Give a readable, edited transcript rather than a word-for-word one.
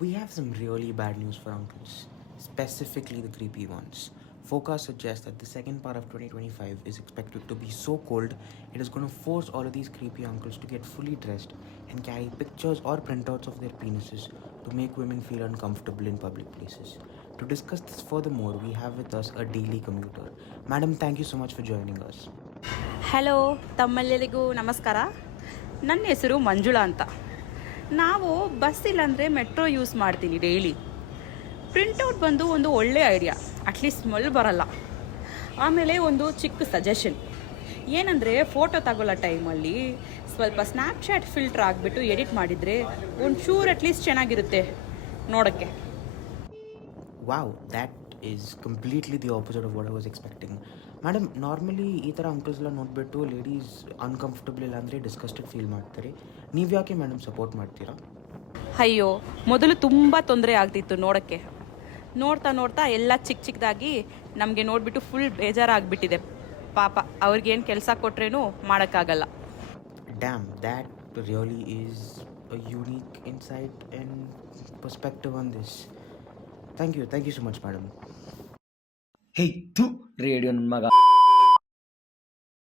We have some really bad news for uncles, specifically the creepy ones. Forecasts suggest that the second part of 2025 is expected to be so cold it is going to force all of these creepy uncles to get fully dressed and carry pictures or printouts of their penises to make women feel uncomfortable in public places. To discuss this furthermore, we have with us a daily commuter. Madam, thank you so much for joining us. Hello, ತಮ್ಮೆಲ್ಲರಿಗೂ ನಮಸ್ಕಾರ. ನನ್ನ ಹೆಸರು ಮಂಜುಳಾ ಅಂತ. ನಾವು bus ಇಲ್ಲಾಂದರೆ metro use ಮಾಡ್ತೀನಿ daily. Printout ಬಂದು ಒಂದು ಒಳ್ಳೆ ಐಡಿಯಾ, ಅಟ್ಲೀಸ್ಟ್ ಸ್ಮೆಲ್ ಬರಲ್ಲ. ಆಮೇಲೆ ಒಂದು ಚಿಕ್ಕ ಸಜೆಷನ್ ಏನಂದರೆ, ಫೋಟೋ ತಗೊಳ್ಳೋ ಟೈಮಲ್ಲಿ ಸ್ವಲ್ಪ ಸ್ನ್ಯಾಪ್ಚಾಟ್ ಫಿಲ್ಟ್ರ್ ಆಗಿಬಿಟ್ಟು ಎಡಿಟ್ ಮಾಡಿದರೆ ಒಂಚೂರು ಅಟ್ಲೀಸ್ಟ್ ಚೆನ್ನಾಗಿರುತ್ತೆ ನೋಡೋಕ್ಕೆ. Wow, that is completely the opposite of what I was expecting. Madam, normally ಈ ಥರ ಅಂಕಲ್ಸ್ ಎಲ್ಲ ನೋಡಿಬಿಟ್ಟು ಲೇಡೀಸ್ ಅನ್ಕಂಫರ್ಟಬಲ್ ಇಲ್ಲ ಅಂದರೆ ಡಿಸ್ಕಸ್ಟೆಡ್ ಫೀಲ್ ಮಾಡ್ತಾರೆ. ನೀವು ಯಾಕೆ ಮೇಡಮ್ ಸಪೋರ್ಟ್ ಮಾಡ್ತೀರಾ? ಅಯ್ಯೋ, ಮೊದಲು ತುಂಬ ತೊಂದರೆ ಆಗ್ತಿತ್ತು ನೋಡೋಕ್ಕೆ. ನೋಡ್ತಾ ನೋಡ್ತಾ ಎಲ್ಲ ಚಿಕ್ಕ ಚಿಕ್ಕದಾಗಿ ನಮಗೆ ನೋಡಿಬಿಟ್ಟು ಫುಲ್ ಬೇಜಾರಾಗಿಬಿಟ್ಟಿದೆ. ಪಾಪ ಅವ್ರಿಗೇನು ಕೆಲಸ ಕೊಟ್ರೇನು ಮಾಡೋಕ್ಕಾಗಲ್ಲ. Damn, that really is a unique insight and perspective on this. Thank you so much madam. Hey ತು ರೇಡಿಯೋ ನನ್ನ ಮಗ.